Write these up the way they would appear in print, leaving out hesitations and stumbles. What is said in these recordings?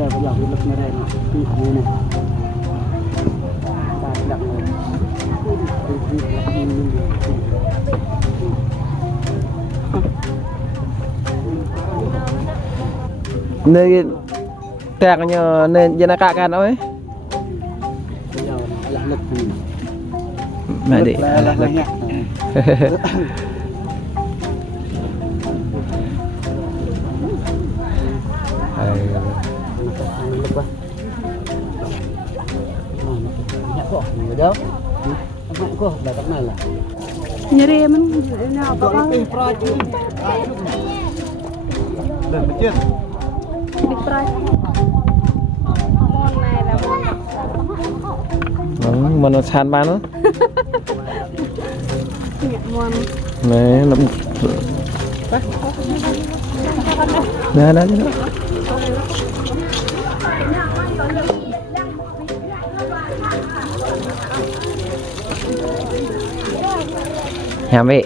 đây bây giờ lực này đây như này ta đặt nơi tẹt nhờ nên dân cả can ấy bây giờ là lực mẹ đi nyeri mình nào có bao đừng mà chết big price món này là món mà nó sàn bán đó món này nó nè nè nhà mẹ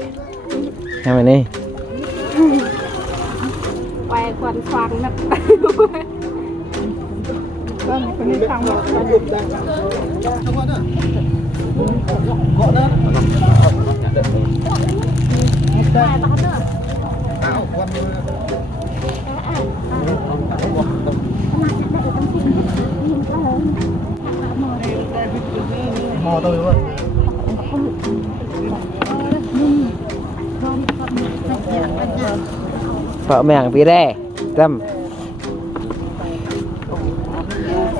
nhà mẹ đi quay quần xoàng nè vâng cái này xong rồi mò tôi luôn vợ mèng vì đẻ tâm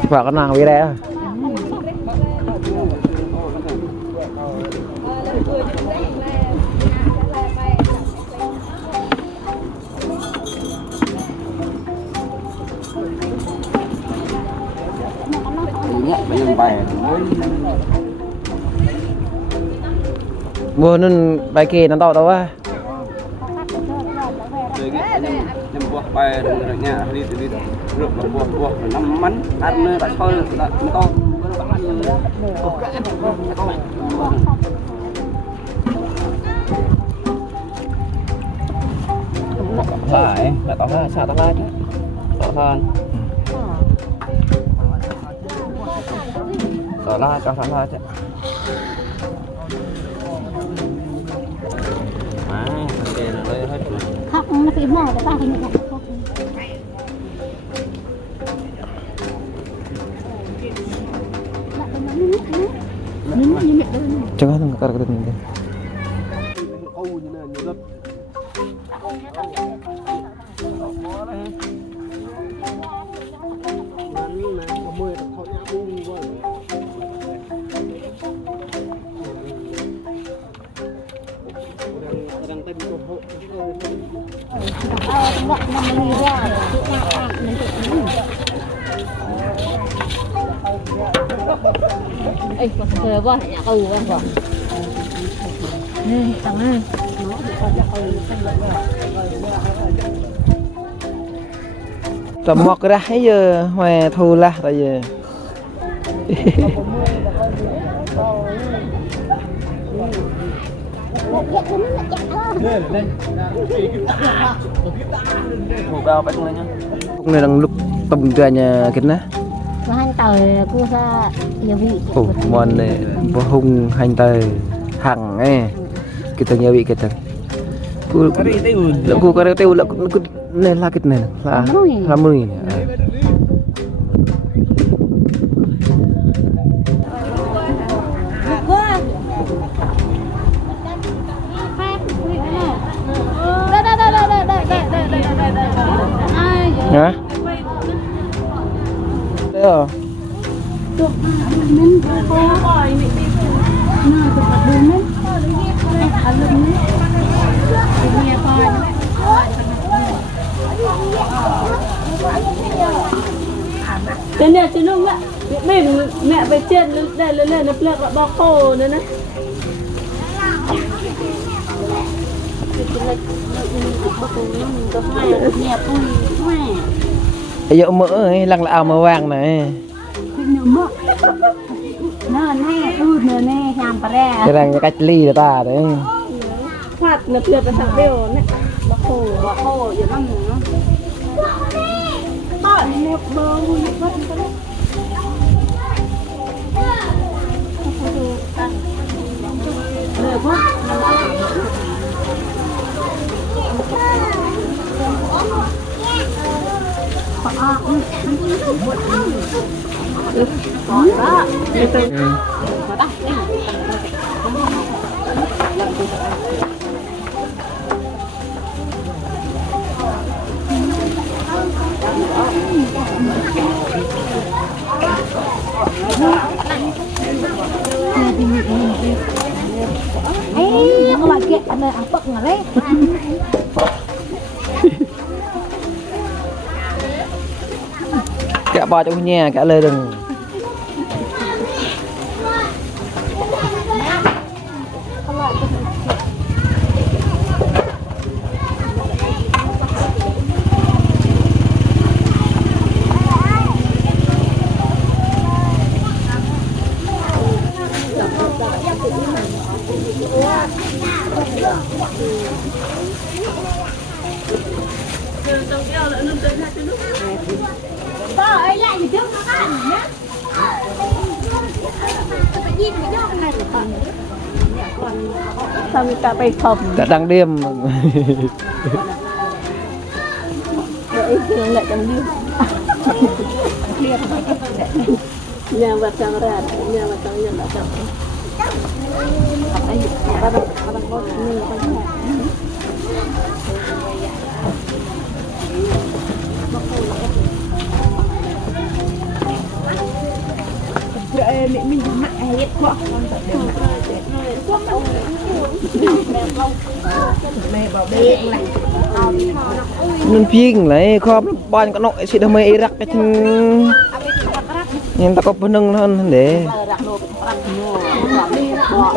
vợ con nàng vì đẻ mua nên bài kia nó to đâu á bài nhà đi từ đi được là buộc năm mắn ăn bạn thôi là to phải là tao ra sao tao ra chứ tao hơn tao ra cho tao ra chứ học nó phải mở cái ta hình jangan ngakar ke ini ê còn sờ quá nhà cầu con quả nè thằng ơi tầm mọc ra hay giờ hoe thu la tại giờ này đang lúc tầm ra nhà kính á và hành tàu cua ra nhiều vị ồ món này vô hung hành tây hàng ấy kita nhà vị kita cô cà rê tiêu là này là cái này là mười này hả đấy à thế nè chứ lúc mẹ về trên để lên nó lợn bò khô nữa nè giờ mỡ ấy lăng là mỡ vàng này mỡ nè nè hàm bà rè cái răng cách ly người ta đấy hoạt nó lợn cái thằng đều nè bò khô giờ nó nữa có nếp bơ nếp bơ nếp bơ các bạn kia ăn ăn bậc ngả đấy kẹo bò trong nhà kẹo lê đừng Ba ơi lại thì trước nó ăn nhé. Phải nhìn cái nhóc này của con. Sao người ta bay không? đã đang đêm Đợi thường lại đang đêm. Nhà vật trang ra, nhà vật trang nhận đã chậm. Ba đồng con nhưng mà con mẹ mình mẹ hết quá mẹ bảo bé lại nên phiền lại khom ban cái nội sẽ đâm mê Iraq cái chân nhưng ta có phần nâng hơn để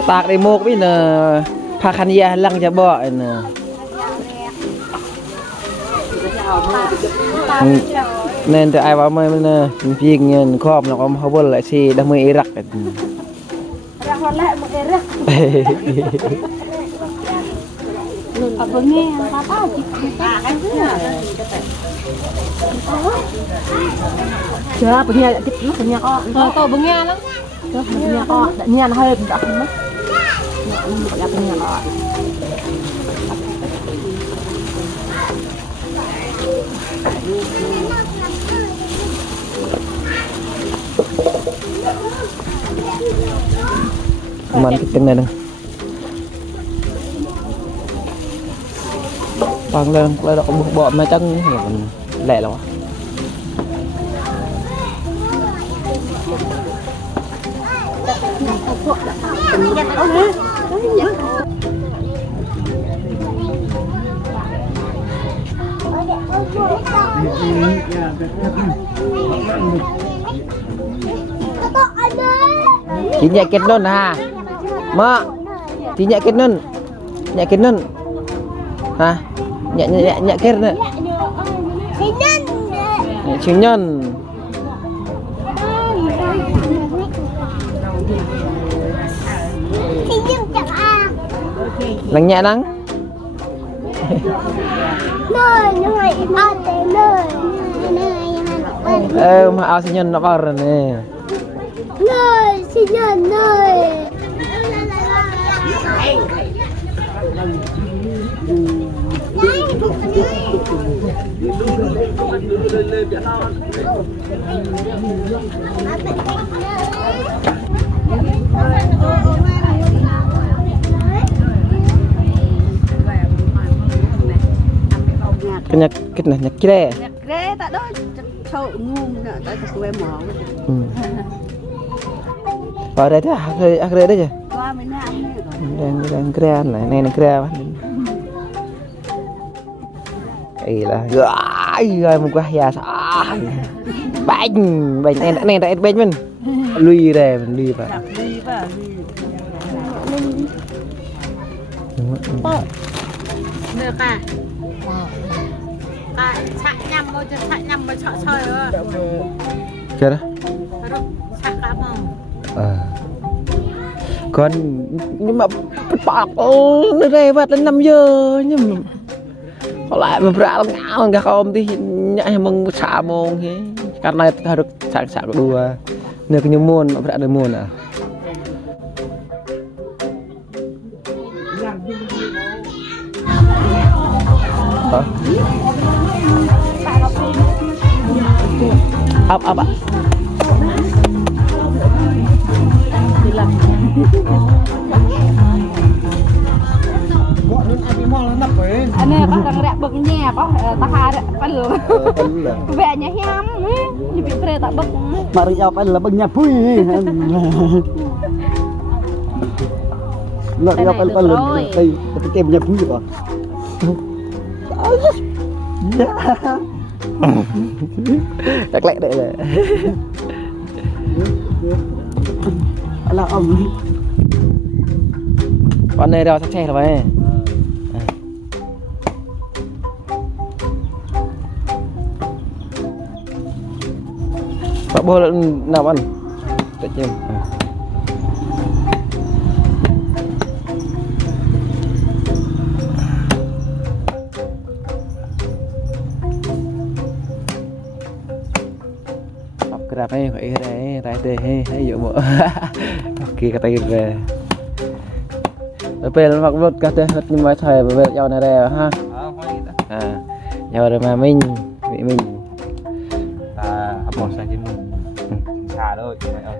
tạc để một cái là pha khăn da lăng cho bọ nè nên từ ai bảo mày nè phiền nhân khom nó có không lại xe đâm mê Iraq vừa nghe ba tao chị chưa vừa nghe tiếp nó vừa nghe con tôi vừa nghe lắm vừa nghe con nghe nó hơi đậm mất vừa nghe nó mình cái tiếng này nè bằng lên đọc bộ mà chân lẹ lắm chị nhẹ kết nôn ha mà chị nhẹ kết nôn ha nhẹ kết nè nhẹ chứng nhân lắng nhẹ nắng mà ao sinh nhân nó vào rồi nè nơi sinh nhân nơi cái nhạc cái này nhạc kia ghê tại đó sâu ngung nè tại cái quê mỏ vào đây thế à đây đấy chứ qua mấy năm đang kia này này kia ấy là rồi một cái nhà bánh này tại bên mình lui về mình lui vào được à sạc nhầm mà chọn chơi rồi chưa đó sạc cá màu còn nhưng mà bạc nó đây vặt đến 5 giờ nhưng mà Có lại mà ra ngáo cái không thì nhảy mừng xả mông thế. Cái này ta được xả đùa. Nếu cái nhung môn mà ra được môn à. Ấp ạ. Anh này bắt đang rẽ bực nhẹ có ta hà rẽ bắt lửa vẽ nhà hiếm như bị tre ta bực mà đi ao là bằng nhà phui lợi ao là đây cái kem nhà phui rồi Chắc lẽ đấy là ông con này đâu chắc che rồi vậy. Pak bol nào ăn tự nhiên học cái đạp này phải đấy tay tê hay dụ bộ kia cái tay về bây giờ mặc vợt cái tay vợt nhưng mà thời bây giờ nhau này đây ha giờ rồi mà mình bị mình học một sang trên mình xả thôi phải không?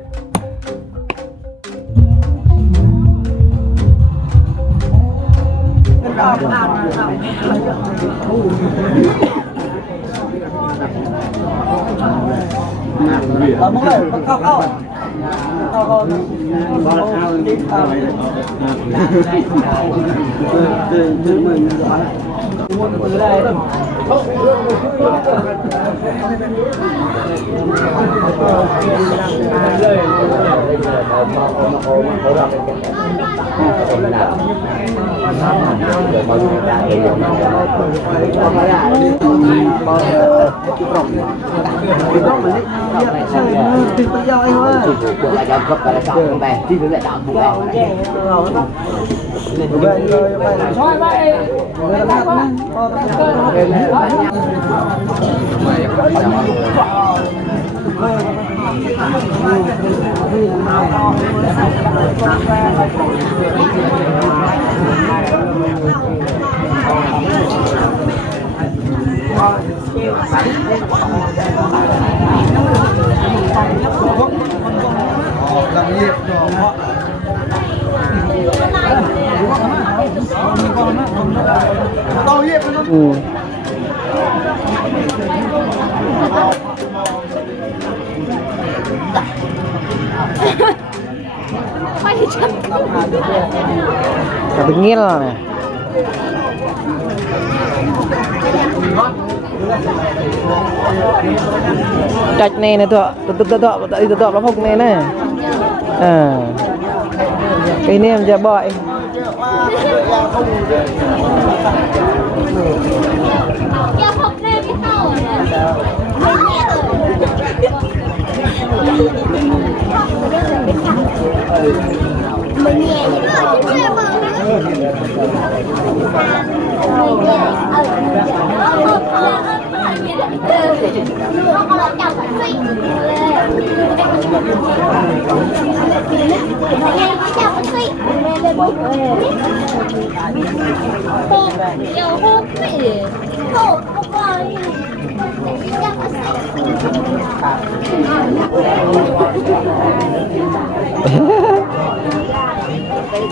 Tapi ngil nih. Cạch này này tụi tụi nó phục này này. Cái này emจะบ่อย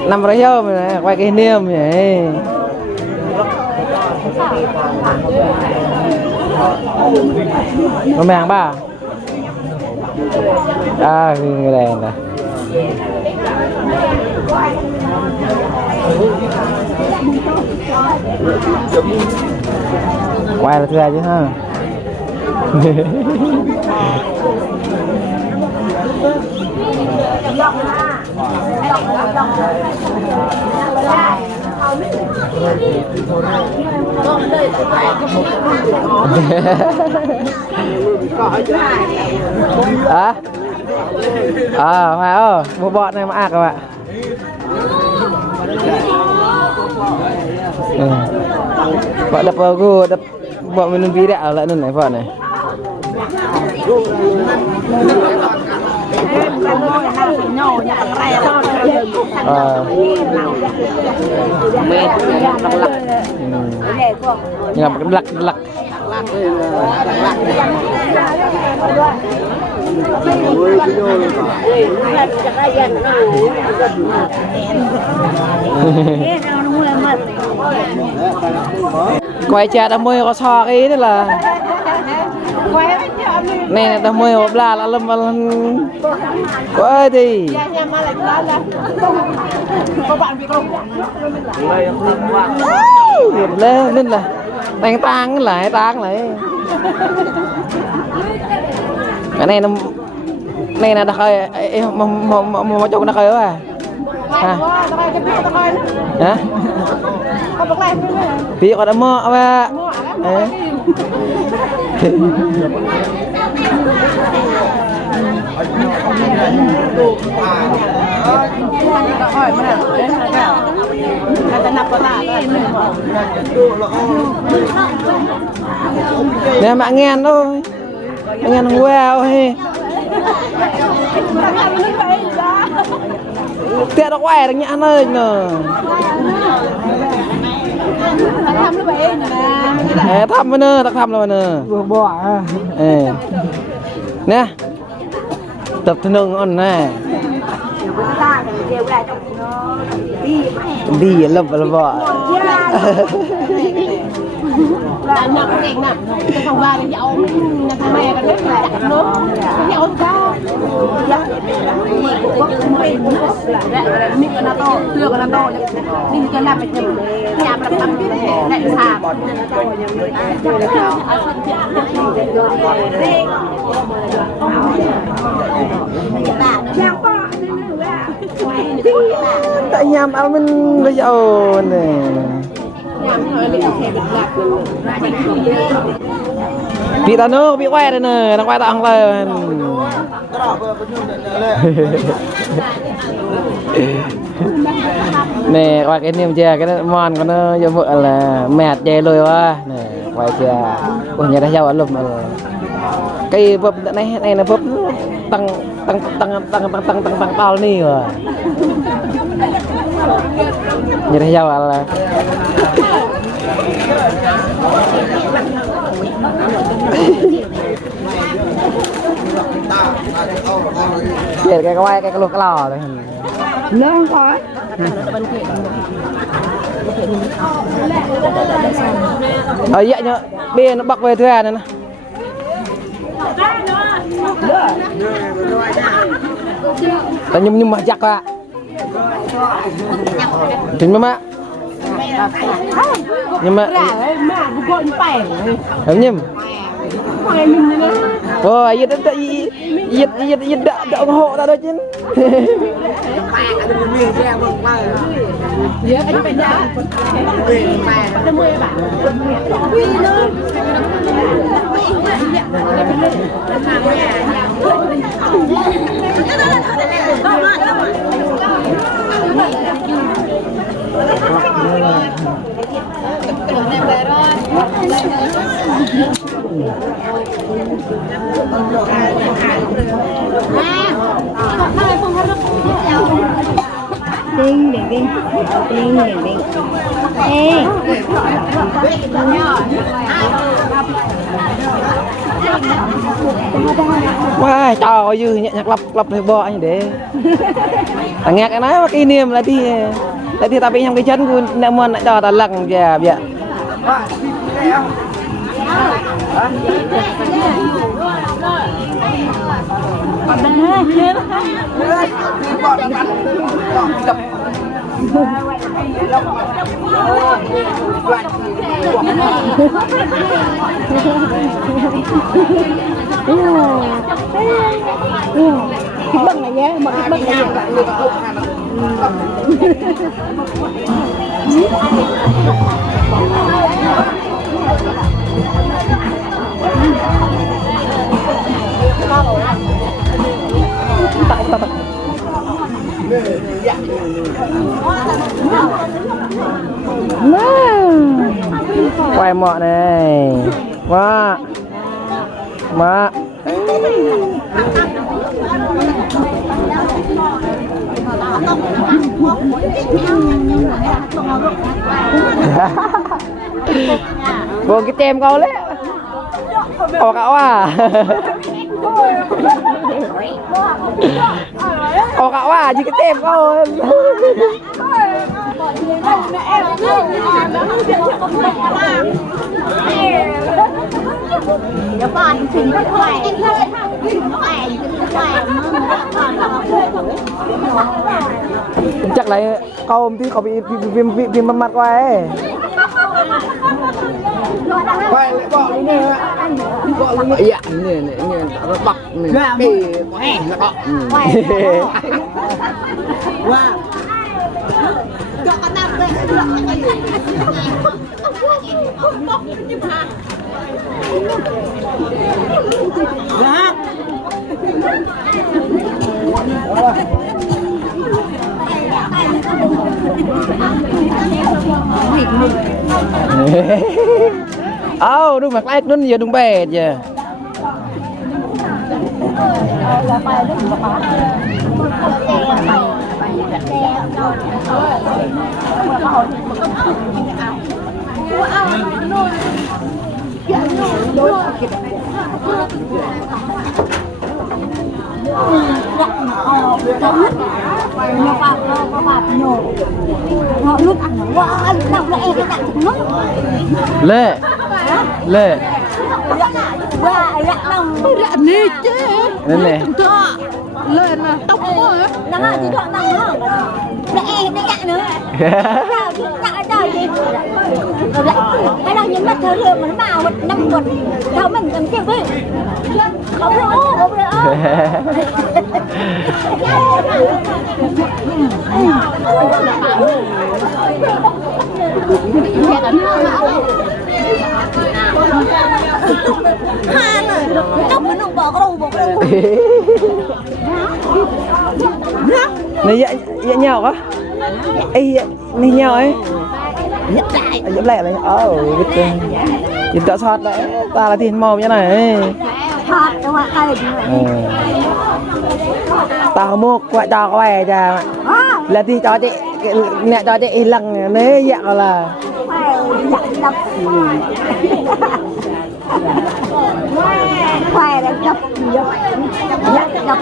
Nằm vào đây mà quay cái niêm vậy. Nó mang ba. À cái này nè. Quay là thứ hai chứ ha. Phải không? Một bọn này mà ác các bạn. Pak dapat aku dapat buat minum bira lah nun này Pak này. Nhà một cái lắc. Quay cha đã môi có so cái đó là này đã môi hộp là lâm quay thì lên nên là tang lại cái này là đặc ơi mà chụp đặc ơi à hả phía còn đã mua ba nè bạn nghe thôi nghe wow hay tiện nó quay được nhãn ơi nhờ thăm mà nè thăm rồi nè bỏ nè tập thân nương on nè đi lập là bỏ là nhà có tiền nè cái phòng ba cái dậu nhà thằng mẹ cái nước là chặt nước cái dậu cao mình cái nó to tưa cái nó to mình cái làm phải chừng nhà mình làm biết lại xà tại nhà ăn mình bây giờ này bị ta nước bị quay đây nè đang quay ta ăn lên nè quay cái niềm chè cái món của nó cho vợ là mệt chè lôi quá nè quay chè của nhà đã giàu ăn lùm cái bắp này là bắp tăng to đi rồi nhà đã giàu ăn là để cái quay cái lục cái lò đấy lớn quá ở vậy nhá bia nó bọc về thuê này nè ta nhưng mà chắc à chính mà nhưng mà em nhầm ôi yên đã ủng hộ ta đó chứ Ding ding ding ding ding ding. Ê. Wow, trời ơi dư nhạc lặp thì bỏ anh để nghe cái nói kỷ niệm là thì ta bị trong cái chân của nè môn lại cho ta lặng kìa vậy Bưng này nhé, một cái bưng này. Wow. quay mọ này mọ mọ buồn cái tem câu đấy ồ cậu à ồ cậu à chứ cái tem câu chắc là câu tí có bị viêm mặt qua ấy quay lại bỏ đi nè bỏ đi nè dạ nè nè nó bật nè đi quay nó bật qua cho con nam đây oh đúng mặt lát nó giờ đúng bè giờ lệ lệ nè chứ lên nè lên mà tóc rồi nó là chỉ đoạn này nữa nó em nó nhạy nữa sao chứ nhạy trời gì cái nào những mặt thời lượng mà nó vào một năm một sao mình cần kêu đi không được trong cái nụ bỏ đâu này dạ nhau á ấy này nhau ấy dẫm lại này biết nhìn tao sọt đấy ta là tiền màu như này tao mua quậy tao có về ra là thì cho chị nè cho chị lần đấy dạng là khoe là đập đập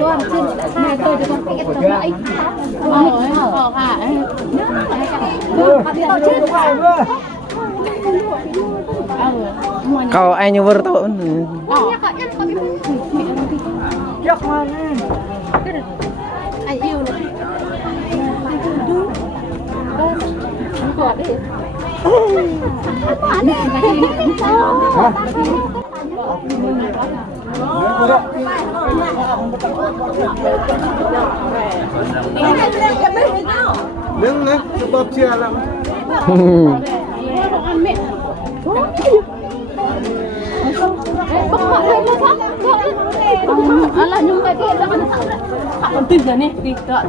con xin mẹ tôi cho con cái tấm lại họ hả kalau ai nyoba tuh ai yêu này nướng nướng bóp chia lắm là nhưng mà kia đó nó tìm rồi nè tìm rồi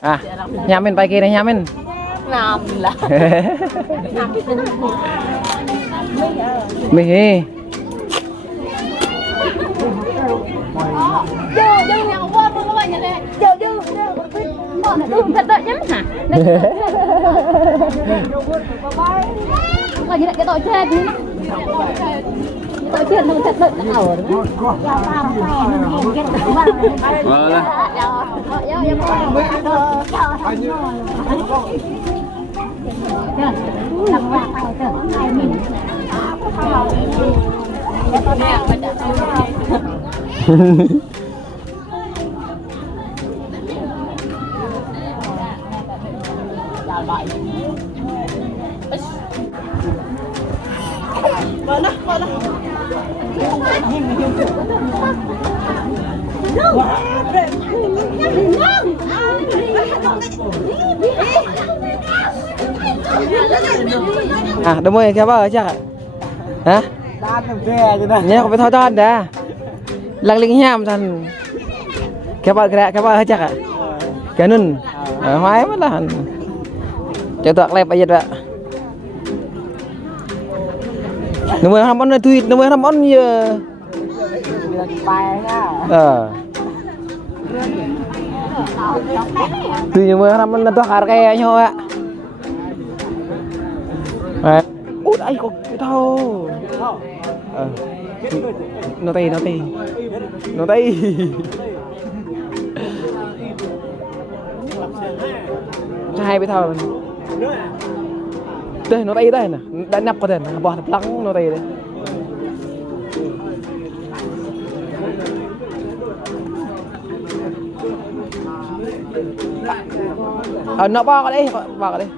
à nyamin pagi ini nyamin nam lah mì Dừng nhà qua các bạn nhà này. Dừng thật đợi nhắm hả? Mà như này cái tội chết đi. Tội chết nó thật đợi nó ở đúng không? Vâng lên. À, đúng rồi, kéo vào chắc ạ. Hả? Nhớ có phải thao tan đã. Lăng linh nham thành. Kéo vào chắc ạ. Cái nun. Hoái mất là. Cho tọa lẹp bây giờ ạ. Đúng rồi, ham ăn tweet, đúng rồi, ham ăn như. Tuy nhiên mà ham ăn toạc cái nhau ạ. Út ai có cái thau. Nó tay. Hai cái thau. Đây nó tay đây nè, đã nắp có thể bỏ thật lắng nó tay đấy. Nó bỏ vào đây.